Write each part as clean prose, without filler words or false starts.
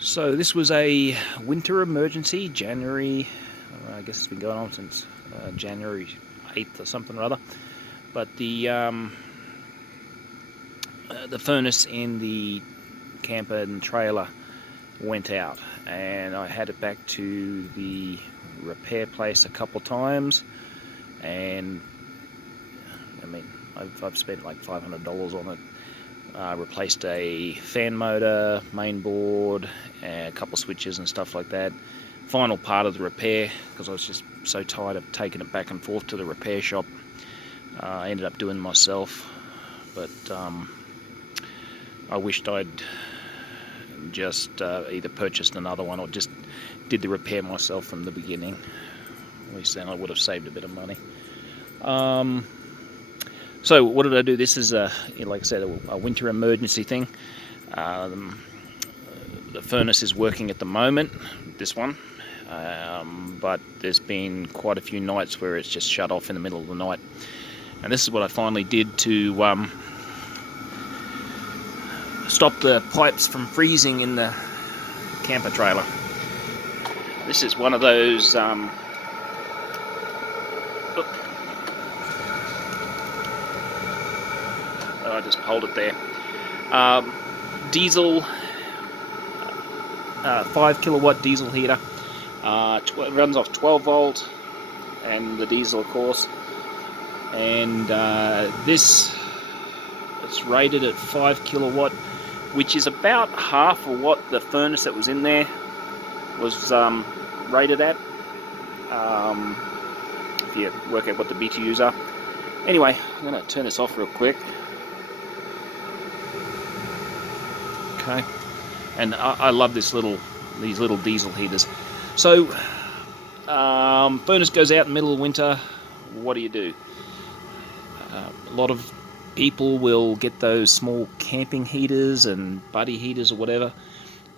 So this was a winter emergency, January, I guess it's been going on since January 8th or something or other. But the furnace in the camper and trailer went out, and I had it back to the repair place a couple times, and I mean I've spent like $500 on it. Replaced a fan motor, main board, and a couple switches and stuff like that. Final part of the repair, because I was just so tired of taking it back and forth to the repair shop, I ended up doing myself. But I wished I'd just either purchased another one or just did the repair myself from the beginning. At least then I would have saved a bit of money. So what did I do? This is like I said, a winter emergency thing. The furnace is working at the moment, this one, but there's been quite a few nights where it's just shut off in the middle of the night. And this is what I finally did to stop the pipes from freezing in the camper trailer. This is one of those I just hold it there. Diesel, 5 kilowatt diesel heater. It runs off 12 volt, and the diesel, of course. And this it's rated at 5 kilowatt, which is about half of what the furnace that was in there was rated at. If you work out what the BTUs are. Anyway, I'm going to turn this off real quick. Okay, and I love these little diesel heaters. So furnace goes out in the middle of winter. What do? A lot of people will get those small camping heaters and buddy heaters or whatever,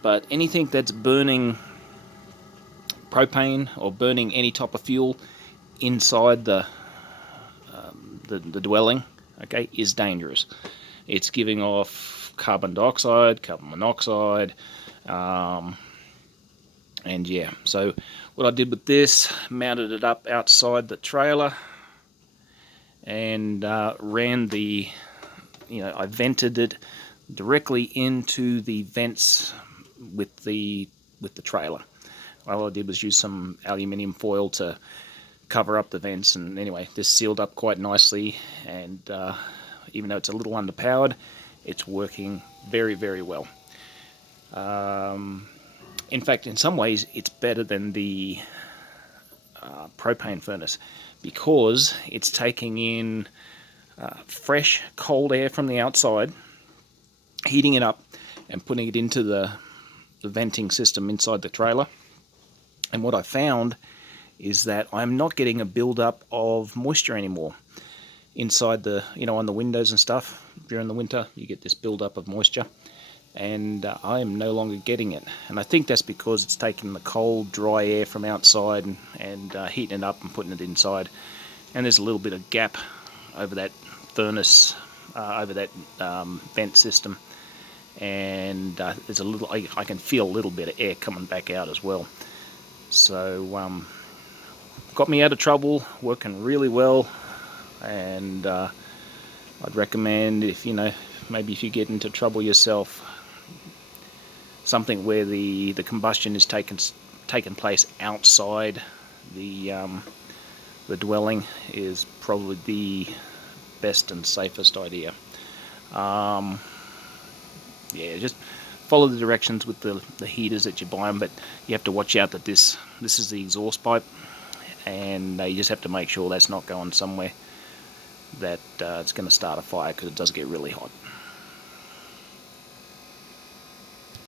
but anything that's burning propane or burning any type of fuel inside the dwelling, okay, is dangerous. It's giving off carbon dioxide, carbon monoxide, and yeah. So what I did with this, mounted it up outside the trailer, and ran the, I vented it directly into the vents with the trailer. All I did was use some aluminium foil to cover up the vents, and anyway, this sealed up quite nicely, and even though it's a little underpowered, it's working very, very well. In fact, in some ways, it's better than the propane furnace, because it's taking in fresh, cold air from the outside, heating it up, and putting it into the venting system inside the trailer. And what I found is that I'm not getting a build-up of moisture anymore inside the, on the windows and stuff. During the winter, you get this build-up of moisture, and I am no longer getting it. And I think that's because it's taking the cold, dry air from outside and heating it up and putting it inside. And there's a little bit of gap over that furnace, over that vent system, and there's a little. I can feel a little bit of air coming back out as well. So got me out of trouble, working really well. And I'd recommend, if maybe if you get into trouble yourself, something where the combustion is taken place outside the dwelling is probably the best and safest idea. Yeah, just follow the directions with the heaters that you buy them, but you have to watch out that this is the exhaust pipe, and you just have to make sure that's not going somewhere that it's going to start a fire, because it does get really hot.